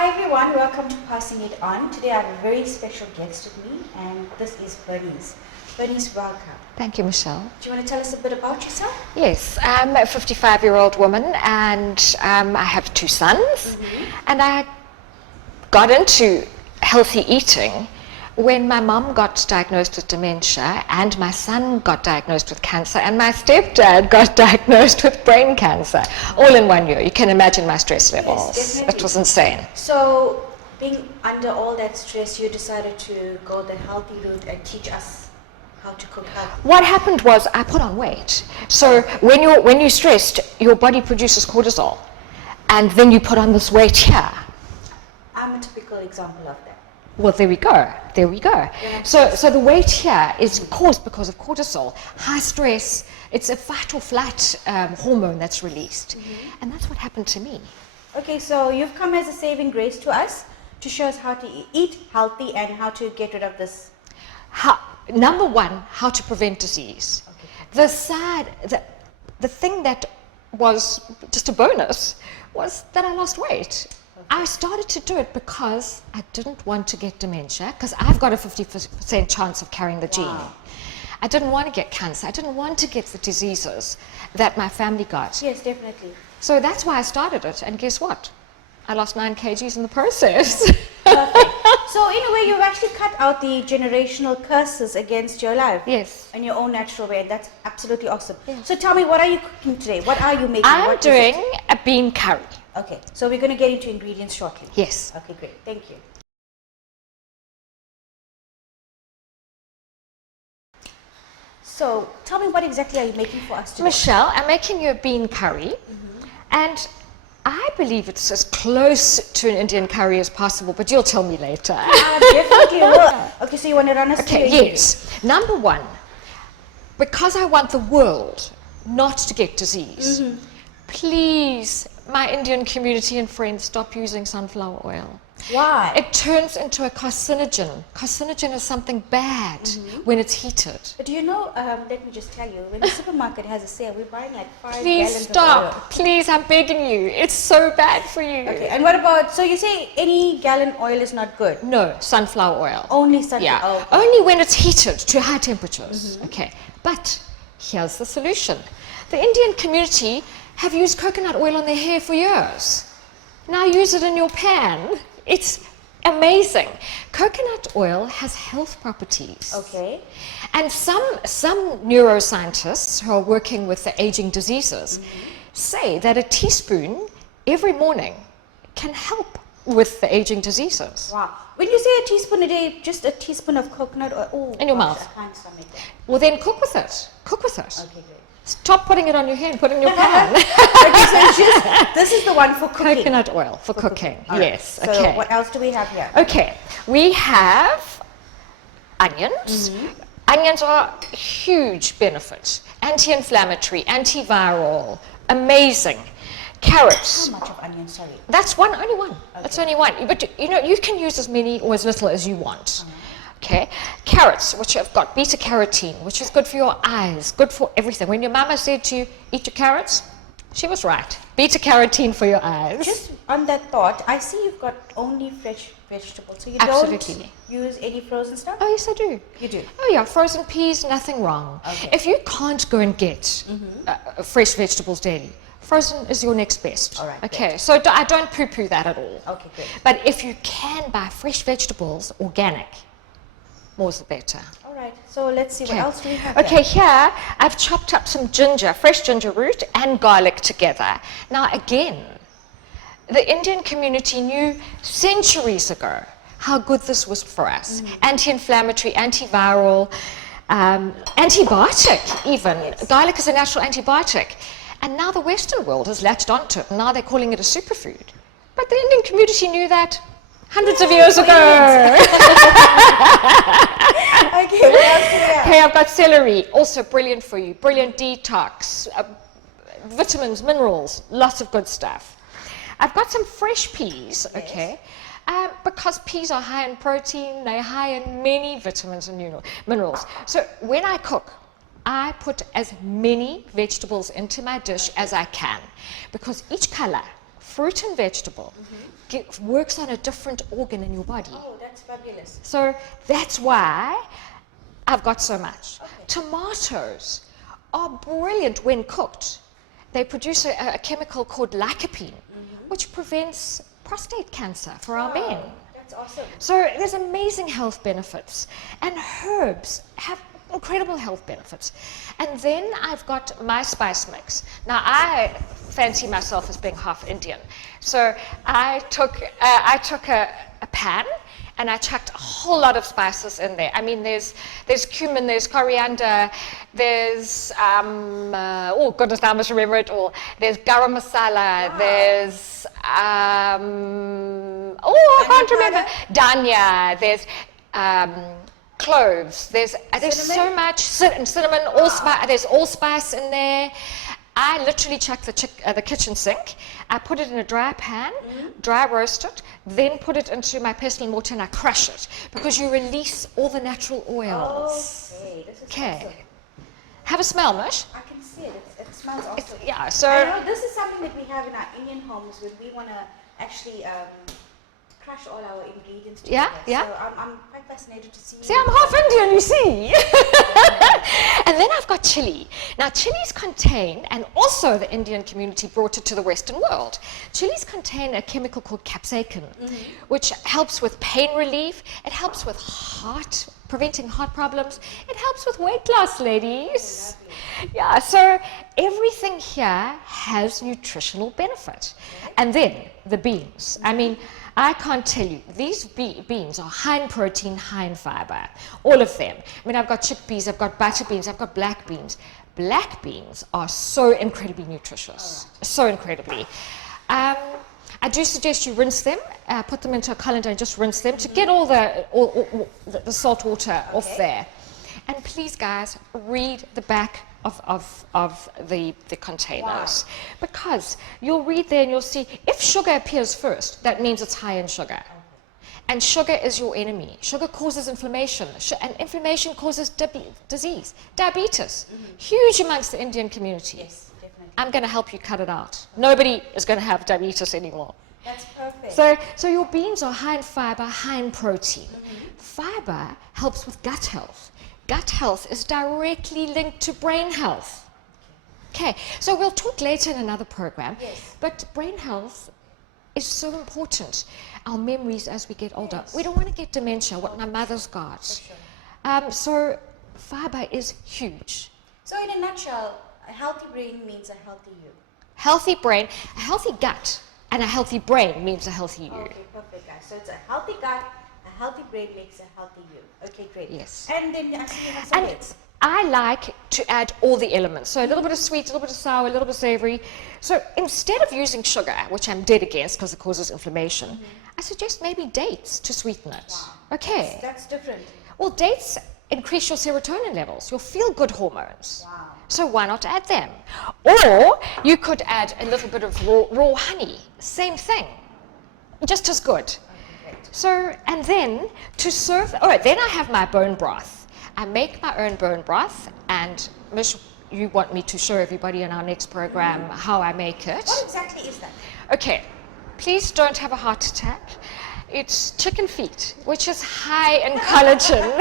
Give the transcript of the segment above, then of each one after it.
Hi everyone, welcome to Passing It On. Today I have a very special guest with me, and this is Bernice. Bernice, welcome. Thank you, Michelle. Do you want to tell us a bit about yourself? Yes, I'm a 55-year-old woman, and I have two sons. And I got into healthy eating when my mom got diagnosed with dementia, and my son got diagnosed with cancer, and my stepdad got diagnosed with brain cancer, all in 1 year. You can imagine my stress levels. Yes, It was insane. So, being under all that stress, you decided to go the healthy route and teach us how to cook healthy. What happened was I put on weight. So when you're stressed, your body produces cortisol, and then you put on this weight here. I'm a typical example of that. Well, there we go. There we go. Yeah. So the weight here is caused because of cortisol. High stress, it's a fight or flight hormone that's released. And that's what happened to me. Okay, so you've come as a saving grace to us to show us how to eat healthy and how to get rid of this. Number one, how to prevent disease. Okay. The thing that was just a bonus was that I lost weight. I started to do it because I didn't want to get dementia, because I've got a 50% chance of carrying the gene. I didn't want to get cancer. I didn't want to get the diseases that my family got. Yes, definitely. So that's why I started it. And guess what? I lost 9 kgs in the process. Perfect. So in a way, you've actually cut out the generational curses against your life. Yes. In your own natural way, and that's absolutely awesome. Yeah. So tell me, what are you cooking today? What are you making? I'm doing a bean curry. Okay, so we're going to get into ingredients shortly. Yes. Okay, great. Thank you. So tell me, what exactly are you making for us today? Michelle, I'm making you a bean curry, and I believe it's as close to an Indian curry as possible, but you'll tell me later. I definitely will. Okay, so you want to run us through your Yes. Number one, because I want the world not to get disease, please, my Indian community and friends, stop using sunflower oil. Why? It turns into a carcinogen. Carcinogen is something bad when it's heated. But do you know, let me just tell you, when the supermarket has a sale, we're buying like 5 Please gallons stop. of oil. Please, I'm begging you. It's so bad for you. Okay, and what about, so you say any gallon oil is not good? No, sunflower oil. Only sunflower Yeah, oil. only when it's heated to high temperatures. Okay, but here's the solution. The Indian community have used coconut oil on their hair for years. Now use it in your pan. It's amazing. Coconut oil has health properties. Okay. And some neuroscientists who are working with the aging diseases say that a teaspoon every morning can help with the aging diseases. Wow. When you say a teaspoon a day, just a teaspoon of coconut oil, oh, In your gosh, mouth. I can't stomach that. Well, then cook with it. Cook with it. Okay, great. Stop putting it on your hair and put it in your pan. Okay, so it's just, this is the one for cooking. Coconut oil for cooking. All right. Yes. So Okay. what else do we have here? Okay. We have onions. Onions are a huge benefit. Anti-inflammatory, antiviral, amazing. Carrots. How much of onion, sorry? That's only one. That's only one. But you know, you can use as many or as little as you want. Okay, carrots, which have got beta carotene, which is good for your eyes, good for everything. When your mama said to you, eat your carrots, she was right. Beta carotene for your eyes. Just on that thought, I see you've got only fresh vegetables, so you Absolutely. don't use any frozen stuff? Oh yes, I do. You do? Oh yeah, frozen peas, nothing wrong. Okay. If you can't go and get fresh vegetables daily, frozen is your next best. All right, Okay, so I don't poo-poo that at all. Okay, great. But if you can buy fresh vegetables, organic, more's the better. All right, so let's see, what else do we have Okay, here I've chopped up some ginger, fresh ginger root and garlic together. Now again, the Indian community knew centuries ago how good this was for us. Anti-inflammatory, antiviral, antibiotic even. Garlic is a natural antibiotic. And now the Western world has latched onto it, and now they're calling it a superfood. But the Indian community knew that hundreds of years ago. Okay, what else do we have? Okay, I've got celery, also brilliant for you, brilliant detox, vitamins, minerals, lots of good stuff. I've got some fresh peas, okay, because peas are high in protein, they're high in many vitamins and minerals. So when I cook, I put as many vegetables into my dish as I can, because each color fruit and vegetable works on a different organ in your body. Oh, that's fabulous. So that's why I've got so much. Okay. Tomatoes are brilliant when cooked. They produce a chemical called lycopene, which prevents prostate cancer for our men. That's awesome. So there's amazing health benefits. And herbs have incredible health benefits. And then I've got my spice mix. Now I fancy myself as being half Indian. So I took a pan and I chucked a whole lot of spices in there. I mean, there's cumin, there's coriander, there's, oh goodness, now I must remember it all. There's garam masala, there's, I can't remember. Dhania, there's cloves, there's so much, cinnamon, there's allspice in there. I literally chuck the kitchen sink. I put it in a dry pan, dry roast it, then put it into my pestle and mortar and I crush it because you release all the natural oils. Okay, this is awesome. Have a smell, Mish. I can see it. It smells awesome. Yeah, so I know this is something that we have in our Indian homes when we want to actually crush all our ingredients together. Yeah. So I'm quite fascinated to see. See, I'm half Indian, you see. And then I've got chili. Now, chilies contain, and also the Indian community brought it to the Western world, chilies contain a chemical called capsaicin, which helps with pain relief. It helps with preventing heart problems. It helps with weight loss, ladies. Yeah, so everything here has nutritional benefit. And then the beans. I mean, I can't tell you, these beans are high in protein, high in fiber, all of them. I mean, I've got chickpeas, I've got butter beans, I've got black beans. Black beans are so incredibly nutritious, so incredibly. I do suggest you rinse them, put them into a colander and just rinse them to get all the salt water off there. And please, guys, read the back of the containers, because you'll read there and you'll see if sugar appears first, that means it's high in sugar. And sugar is your enemy. Sugar causes inflammation, and inflammation causes disease, diabetes, huge amongst the Indian community. Yes, definitely. I'm going to help you cut it out. Nobody is going to have diabetes anymore. That's perfect. So your beans are high in fiber, high in protein. Fiber helps with gut health. Gut health is directly linked to brain health. Okay, so we'll talk later in another program. Yes. But brain health is so important. Our memories as we get older. Yes. We don't want to get dementia, what my mother's got. So fiber is huge. So in a nutshell, a healthy brain means a healthy you. Healthy brain, a healthy gut, and a healthy brain means a healthy you. Okay, perfect, guys. So it's a healthy gut, a healthy brain makes a healthy you. Okay, great. Yes. And then actually you have some And bits. I like to add all the elements. So a little bit of sweet, a little bit of sour, a little bit of savory. So instead of using sugar, which I'm dead against because it causes inflammation, I suggest maybe dates to sweeten it. Wow. Okay. That's different. Well, dates increase your serotonin levels, your feel-good hormones. Wow. So why not add them? Or you could add a little bit of raw honey. Same thing. Just as good. So, and then to serve, all right, then I have my bone broth. I make my own bone broth, and Mish, you want me to show everybody in our next program how I make it. What exactly is that? Okay, please don't have a heart attack. It's chicken feet, which is high in collagen.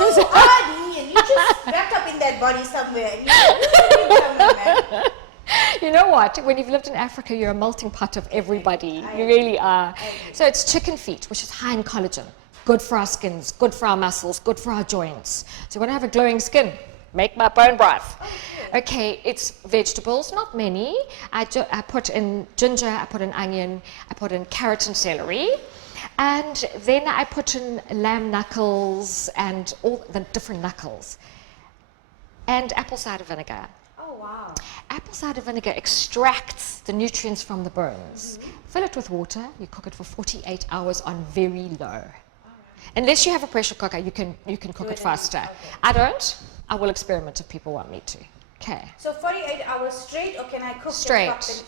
Oh, Adi, and you just wrapped up in that body somewhere. And you somewhere, man. You know what? When you've lived in Africa, you're a melting pot of everybody. You really are. So it's chicken feet, which is high in collagen. Good for our skins, good for our muscles, good for our joints. So you want to have a glowing skin? Make my bone broth. Okay, it's vegetables, not many. I put in ginger, I put in onion, I put in carrot and celery. And then I put in lamb knuckles and all the different knuckles. And apple cider vinegar. Oh, wow. Apple cider vinegar extracts the nutrients from the bones. Fill it with water, you cook it for 48 hours on very low. Unless you have a pressure cooker, you can cook it faster. Okay. I don't. I will experiment if people want me to. Okay. So 48 hours straight, or can I cook Straight. the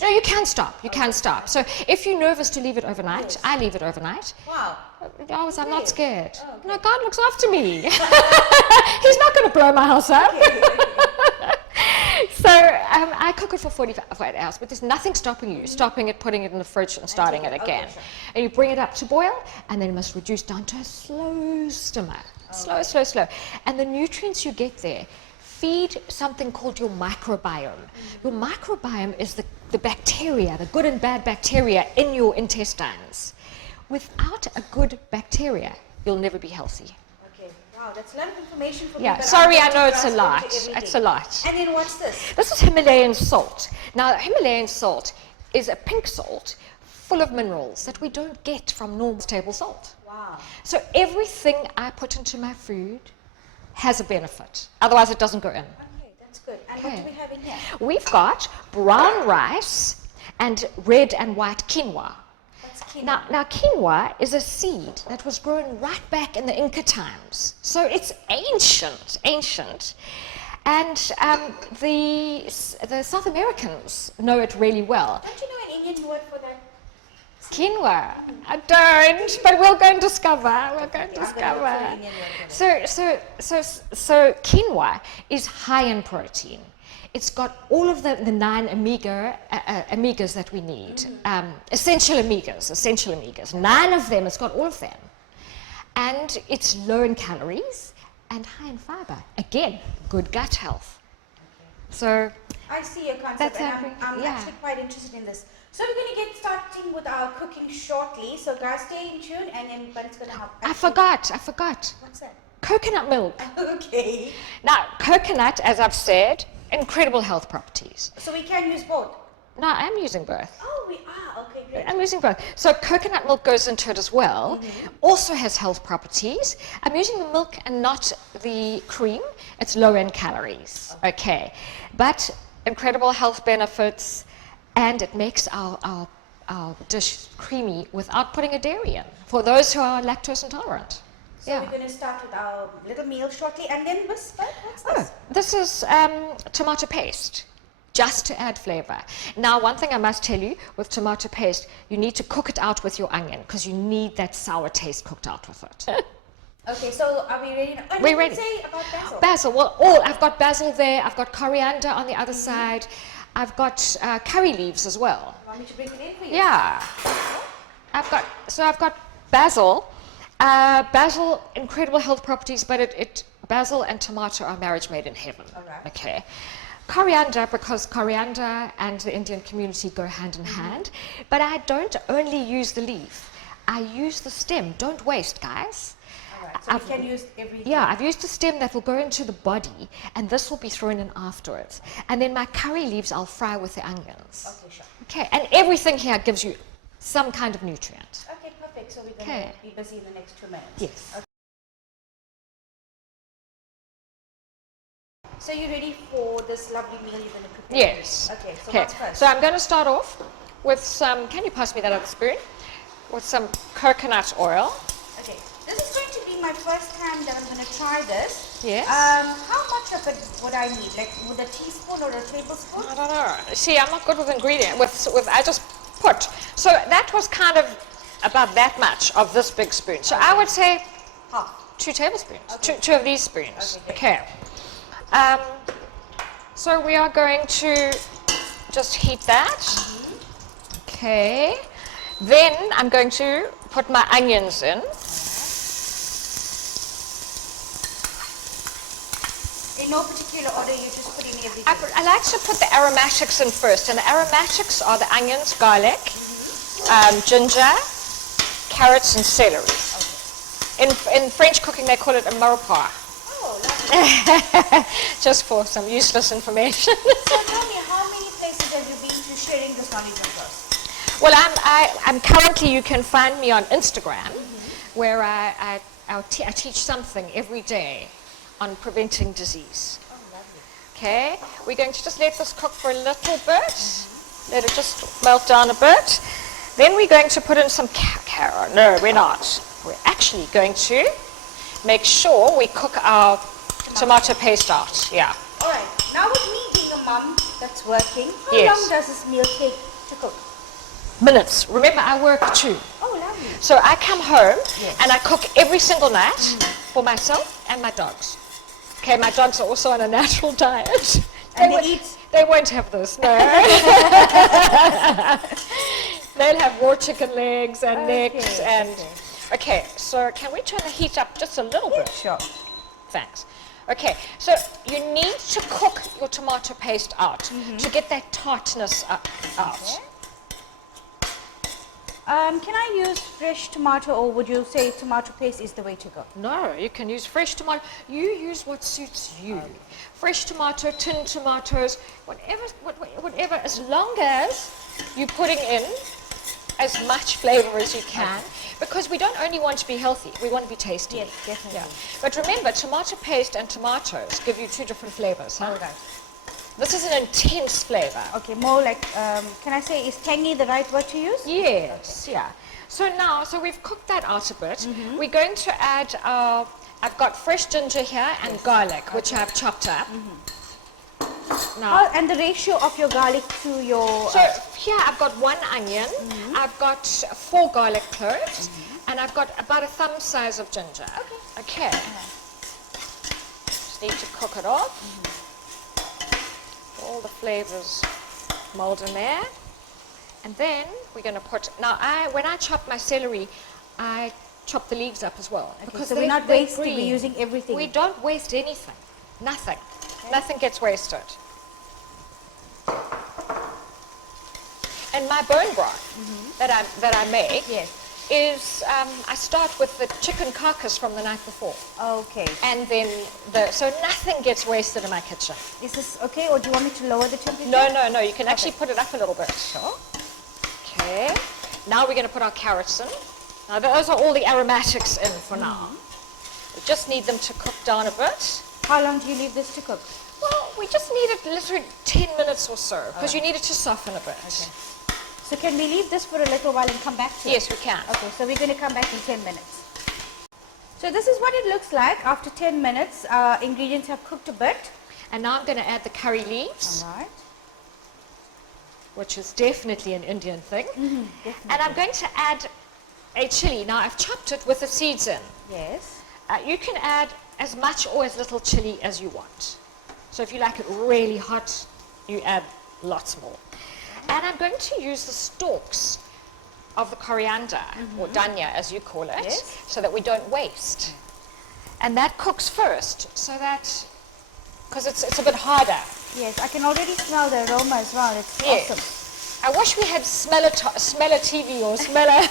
No, you can stop. You can stop. So if you're nervous to leave it overnight, Yes. I leave it overnight. Wow. I'm not scared. Oh, okay. No, God looks after me. He's not going to blow my house up. So I cook it for 48 hours, but there's nothing stopping you, stopping it, putting it in the fridge and starting it again. Sure. And you bring it up to boil, and then it must reduce down to a slow simmer. Slow, slow, slow. And the nutrients you get there feed something called your microbiome. Your microbiome is the bacteria, the good and bad bacteria in your intestines. Without a good bacteria, you'll never be healthy. Okay, wow, that's a lot of information for me. Yeah, but sorry, I'm I going know to it's a grasp lot. into everything. It's a lot. And then what's this? This is Himalayan salt. Now, Himalayan salt is a pink salt full of minerals that we don't get from normal table salt. Wow. So everything I put into my food has a benefit. Otherwise, it doesn't go in. Okay, that's good. And what do we have in here? We've got brown rice and red and white quinoa. What's quinoa? Now, quinoa is a seed that was grown right back in the Inca times. So it's ancient. And the South Americans know it really well. Don't you know an Indian word for that? Quinoa. I don't, but we'll go and discover. We'll go and I'm gonna look for discover. an Indian word for that. So quinoa is high in protein. It's got all of the 9 omegas that we need, essential omegas. 9 of them, it's got all of them. And it's low in calories and high in fiber. Again, good gut health. So I see your concept, That's and every- I'm yeah. actually quite interested in this. So we're going to get starting with our cooking shortly. So guys, stay in tune, and then Bunny's going to help. I forgot. What's that? Coconut milk. Okay. Now, coconut, as I've said, incredible health properties. So we can use both. No, I'm using both. Oh, we are. Okay, great. I'm using both. So coconut milk goes into it as well. Also has health properties. I'm using the milk and not the cream. It's low in calories. Okay. But incredible health benefits, and it makes our dish creamy without putting a dairy in for those who are lactose intolerant. So we're going to start with our little meal shortly, and then what's this? This is tomato paste, just to add flavor. Now, one thing I must tell you, with tomato paste, you need to cook it out with your onion, because you need that sour taste cooked out with it. Okay, so are we ready now? We're ready. Say about basil. Basil, well, I've got basil there, I've got coriander on the other side, I've got curry leaves as well. You want me to bring it in for you? Yeah. I've got basil. Basil, incredible health properties, but basil and tomato are marriage made in heaven. All right. Okay. Coriander, because coriander and the Indian community go hand in hand, but I don't only use the leaf. I use the stem. Don't waste, guys. All right, so we can use everything. Yeah, I've used the stem that will go into the body, and this will be thrown in afterwards. And then my curry leaves I'll fry with the onions. Okay, sure. Okay, and everything here gives you some kind of nutrient. Okay, perfect. So we're going Okay. to be busy in the next 2 minutes. Yes. Okay. So you're ready for this lovely meal you're going to prepare? Yes. Okay, so Okay, what's first? so I'm going to start off with some, can you pass me that other spoon? With some coconut oil. Okay, this is going to be my first time that I'm going to try this. Yes. How much of it would I need? Like with a teaspoon or a tablespoon? I don't know. See, I'm not good with ingredients. I just put. So that was kind of about that much of this big spoon. So I would say Half. 2 tablespoons. Okay. Two of these spoons. Okay, Okay. So we are going to just heat that. Okay. Then I'm going to put my onions in. In no particular order, you just put in everything. I like to put the aromatics in first, and the aromatics are the onions, garlic, ginger, carrots, and celery. In French cooking, they call it a maurepas. Oh, lovely. Just for some useless information. So tell me, how many places have you been to sharing this knowledge with us? Well, I'm currently, you can find me on Instagram, where I teach something every day on preventing disease. Oh, lovely. Okay, we're going to just let this cook for a little bit. Let it just melt down a bit. Then we're going to put in some carrot. No, we're not. We're actually going to make sure we cook our tomato paste out. Yeah. All right. Now with me being a mom that's working, how Yes. long does this meal take to cook? Minutes. Remember, I work too. Oh, lovely. So I come home Yes. and I cook every single night for myself and my dogs. Okay, my dogs are also on a natural diet. And they eat They won't have this, no. They'll have raw chicken legs and necks and... Okay, so can we turn the heat up just a little bit? Sure. Thanks. Okay, so you need to cook your tomato paste out to get that tartness out. Can I use fresh tomato, or would you say tomato paste is the way to go? No, you can use fresh tomato. You use what suits you. Fresh tomato, tin tomatoes, whatever, as long as you're putting in as much flavor as you can, because we don't only want to be healthy, we want to be tasty. Yes, definitely. Yeah. But remember, tomato paste and tomatoes give you two different flavors. Huh? All right. This is an intense flavor. Okay, more like, can I say, is tangy the right word to use? Yes, yeah. So now, we've cooked that out a bit. We're going to add I've got fresh ginger here and garlic, which I've chopped up. Now, And the ratio of your garlic to your... so here I've got 1 onion, I've got 4 garlic cloves, and I've got about a thumb size of ginger. Okay. Just need to cook it off. All the flavors mold in there. And then we're going to put, now when I chop my celery, I chop the leaves up as well. because so we're not wasting, we're using everything. We don't waste anything. Nothing. Nothing gets wasted. And my bone broth that I make is I start with the chicken carcass from the night before. Okay. And then so nothing gets wasted in my kitchen. Is this okay, or do you want me to lower the temperature? No. You can actually put it up a little bit. Sure. Okay. Now we're going to put our carrots in. Now those are all the aromatics in for now. We just need them to cook down a bit. How long do you leave this to cook? Well, we just need it literally 10 minutes or so, because you need it to soften a bit. Okay. So can we leave this for a little while and come back to it? Yes, we can. Okay, so we're going to come back in 10 minutes. So this is what it looks like after 10 minutes. Ingredients have cooked a bit. And now I'm going to add the curry leaves, All right. which is definitely an Indian thing. Definitely. And I'm going to add a chili. Now I've chopped it with the seeds in. Yes. You can add as much or as little chili as you want. So if you like it really hot, you add lots more. And I'm going to use the stalks of the coriander, or dhania as you call it, so that we don't waste. And that cooks first, so that, because it's a bit harder. Yes, I can already smell the aroma as well. It's awesome. I wish we had smell a TV or smell a...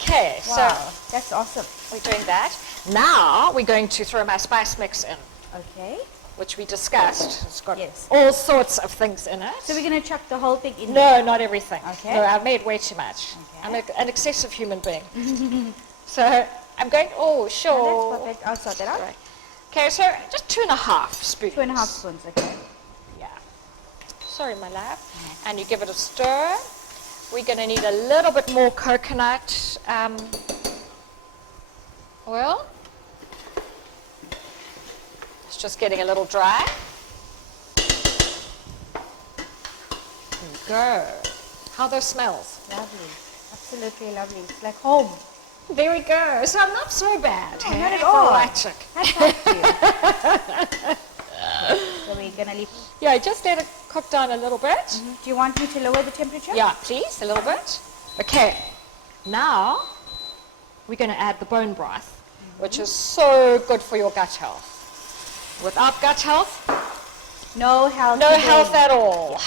Okay, Wow, that's awesome. so we're doing that. Now we're going to throw my spice mix in, Okay. which we discussed. It's got Yes. all sorts of things in it. So we're going to chuck the whole thing in. No, not everything. Okay. No, I've made way too much. Okay. I'm an excessive human being. So I'm going, oh, sure. That's perfect. I'll sort that out. Right. Okay, so just 2.5 spoons. 2.5 spoons, okay. Yeah. Sorry, my love. And you give it a stir. We're going to need a little bit more coconut oil. It's just getting a little dry. There we go. How those smells? Lovely. Absolutely lovely. It's like home. There we go. So I'm not so bad. No, not at For all. a white chick. So we're going to leave. Yeah, just let it cook down a little bit. Do you want me to lower the temperature? Yeah, please, a little bit. Okay, now we're going to add the bone broth, which is so good for your gut health. Without gut health, No health. no health at all.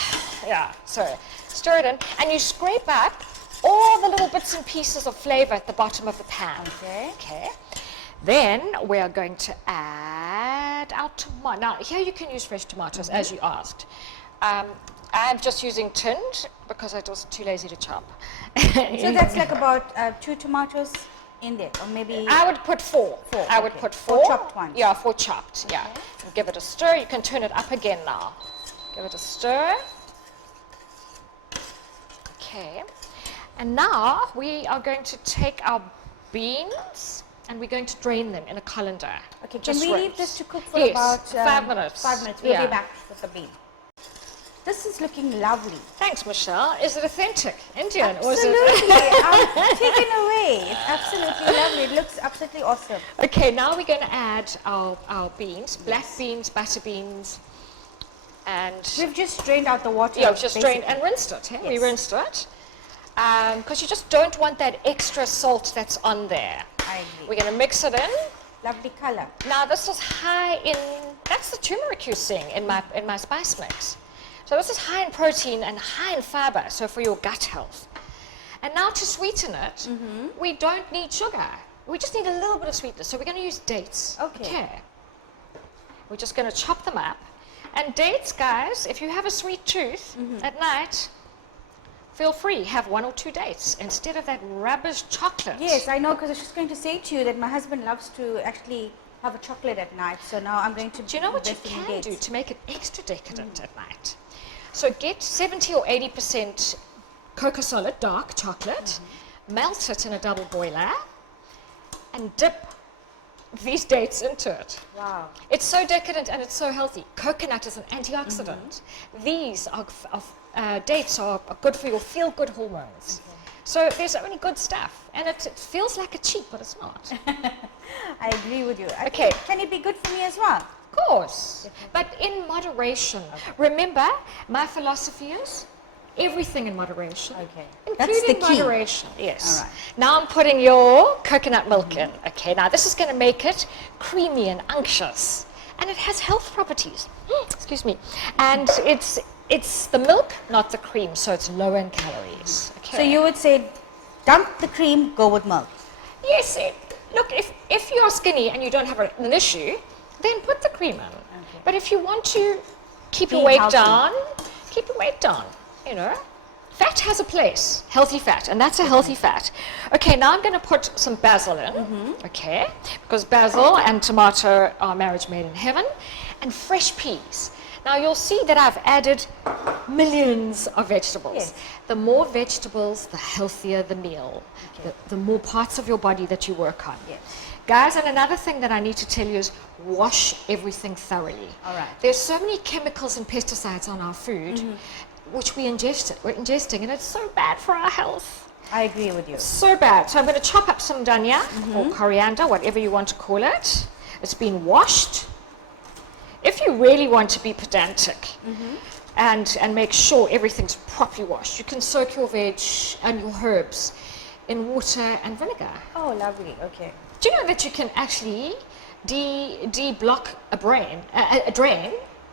Yeah, so stir it in, and you scrape up all the little bits and pieces of flavor at the bottom of the pan. Okay. Okay. Then we are going to add our tomato. Now, here you can use fresh tomatoes, as you asked. I'm just using tinned because I was too lazy to chop. So that's like about 2 tomatoes in there, or maybe... I would put 4. I would okay. put 4 4. chopped ones. Yeah, 4 chopped, yeah. And give it a stir. You can turn it up again now. Give it a stir. Okay. And now we are going to take our beans and we're going to drain them in a colander. Okay, can Just we leave rinse. this to cook for Yes, about 5 minutes. 5 minutes? We'll Yeah. be back with the bean. This is looking lovely. Thanks, Michelle. Is it authentic Indian? Or is it Absolutely. I'm taken away. It's absolutely lovely. It looks absolutely awesome. Okay, now we're going to add our beans, black beans, butter beans, And We've just drained out the water. yeah, we've just drained basically. and rinsed it. We Yes. rinsed it. Because you just don't want that extra salt that's on there. I agree. We're going to mix it in. Lovely color. Now this is high in, that's the turmeric you're seeing in my spice mix. So this is high in protein and high in fiber, so for your gut health. And now to sweeten it, we don't need sugar. We just need a little bit of sweetness. So we're going to use dates. Okay. We're just going to chop them up. And dates, guys, if you have a sweet tooth at night, feel free, have 1 or 2 dates instead of that rubbish chocolate. Yes, I know, because I was just going to say to you that my husband loves to actually have a chocolate at night. So now I'm going to. Do you know what you invest in can dates. do to make it extra decadent at night? So get 70 or 80% Cocoa Solid dark chocolate, melt it in a double boiler, and dip these dates into it. Wow. It's so decadent and it's so healthy. Coconut is an antioxidant. These dates are good for your feel-good hormones. So there's only good stuff, and it feels like a cheat, but it's not. I agree with you. Okay. Can it be good for me as well? Of course, but in moderation. Remember, my philosophy is everything in moderation. Okay. Including That's the key. moderation. Yes. All right. Now I'm putting your coconut milk in. Okay, now this is going to make it creamy and unctuous. And it has health properties. Excuse me. And it's the milk, not the cream, so it's low in calories. Okay. So you would say, dump the cream, go with milk. Yes, look, if you're skinny and you don't have an issue, then put the cream in. But if you want to keep your Be weight healthy. down, keep your weight down, you know. Fat has a place, healthy fat, and that's a healthy fat. Okay, now I'm going to put some basil in, okay, because basil and tomato are marriage made in heaven, and fresh peas. Now you'll see that I've added millions of vegetables. Yes. The more vegetables, the healthier the meal, the more parts of your body that you work on. Yes. Guys, and another thing that I need to tell you is wash everything thoroughly. All right. There's so many chemicals and pesticides on our food, which we're ingesting, and it's so bad for our health. I agree with you. So bad. So I'm going to chop up some dhania or coriander, whatever you want to call it. It's been washed. If you really want to be pedantic and make sure everything's properly washed, you can soak your veg and your herbs in water and vinegar. Oh, lovely. Okay. Do you know that you can actually de-block a drain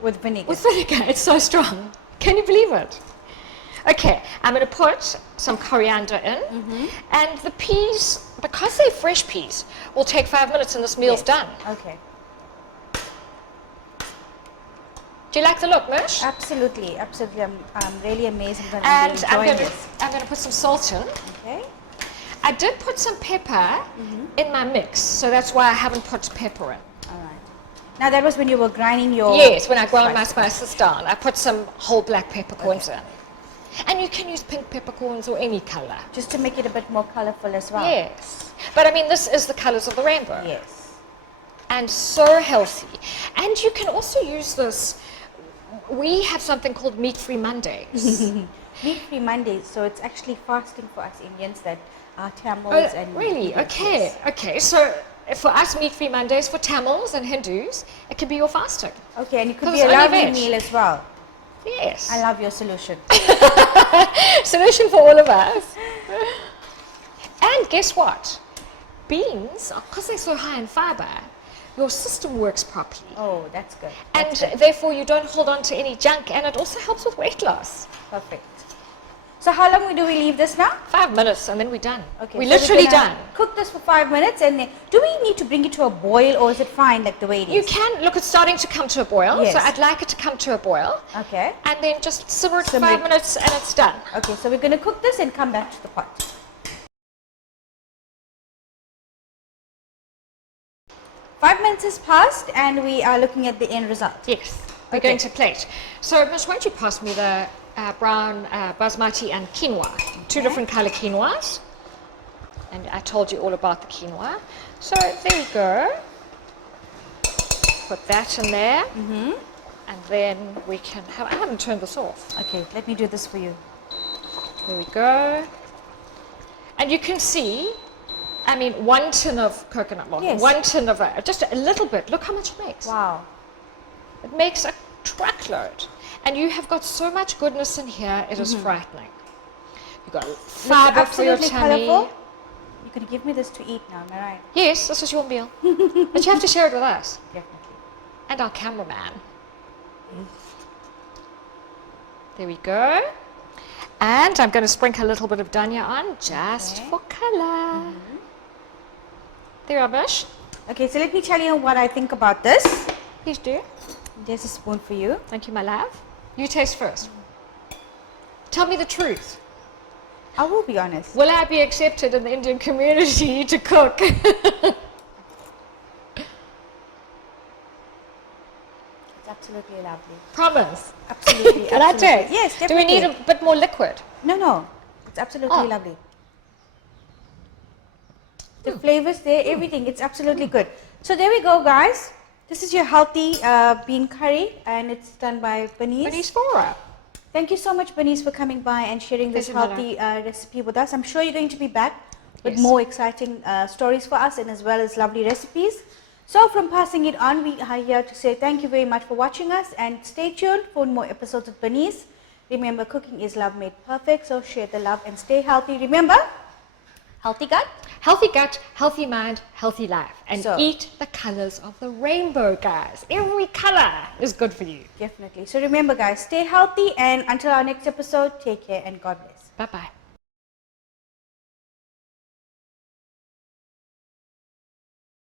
With vinegar. with vinegar? It's so strong. Can you believe it? Okay, I'm going to put some coriander in, and the peas, because they're fresh peas, will take 5 minutes and this meal's done. Okay. Do you like the look, Mish? Absolutely. Absolutely. I'm really amazed. I'm And really I'm enjoying going this. to put some salt in. Okay. I did put some pepper in my mix, so that's why I haven't put pepper in. All right. Now that was when you were grinding your. Yes, when I ground my spices down, I put some whole black peppercorns in. And you can use pink peppercorns or any color. Just to make it a bit more colorful as well. Yes. But I mean, this is the colors of the rainbow. Yes. And so healthy. And you can also use this. We have something called Meat-Free Mondays. Meat-free Mondays, so it's actually fasting for us Indians that are Tamils and Really? Hindus, Okay. yes. Okay. So for us, Meat-Free Mondays, for Tamils and Hindus, it can be your fasting. Okay, and it could So be a it's only lovely veg. meal as well. Yes. I love your solution. Solution for all of us. And guess what? Beans, because they're so high in fiber, your system works properly. Oh, that's good. And That's good. therefore you don't hold on to any junk, and it also helps with weight loss. Perfect. So how long do we leave this now? 5 minutes and then we're done. Okay, We're so literally gonna done. Cook this for 5 minutes, and then do we need to bring it to a boil, or is it fine like the way it is? You can, look, it's starting to come to a boil, Yes. so I'd like it to come to a boil, Okay. and then just simmer it for Simmer 5 it. minutes and it's done. Okay, so we're going to cook this and come back to the pot. Five minutes has passed, and we are looking at the end result. Yes, we're Okay. going to plate. So, Miss, won't you pass me the brown basmati and quinoa, two different color quinoas. And I told you all about the quinoa. So there you go. Put that in there. And then we can have, I haven't turned this off. Okay, let me do this for you. There we go. And you can see, I mean, 1 tin of coconut milk, Yes. 1 tin of just a little bit. Look how much it makes. Wow. It makes a truckload. And you have got so much goodness in here, it is frightening. You've got fiber for your Absolutely tummy. colourful. You're going to give me this to eat now, am I right? Yes, this is your meal. But you have to share it with us Definitely. and our cameraman. There we go. And I'm going to sprinkle a little bit of dhania on just for color. There, Abish. Okay, so let me tell you what I think about this. Please do. There's a spoon for you. Thank you, my love. You taste first. Tell me the truth. I will be honest. Will I be accepted in the Indian community to cook? It's absolutely lovely. Promise. Absolutely. Can I absolutely. taste? Yes, Do definitely. we need a bit more liquid? No. It's absolutely Oh. lovely. The flavors there, everything. It's absolutely good. So there we go, guys. This is your healthy bean curry, and it's done by Bernice. Bernice Fora. Thank you so much, Bernice, for coming by and sharing this Pleasure, healthy recipe with us. I'm sure you're going to be back with Yes. more exciting stories for us, and as well as lovely recipes. So from passing it on, we are here to say thank you very much for watching us, and stay tuned for more episodes of Bernice. Remember, cooking is love made perfect, so share the love and stay healthy. Remember, healthy gut. Healthy gut, healthy mind, healthy life. And So- eat the colors of the rainbow, guys. Every color is good for you. Definitely. So remember, guys, stay healthy, and until our next episode, take care and God bless. Bye-bye.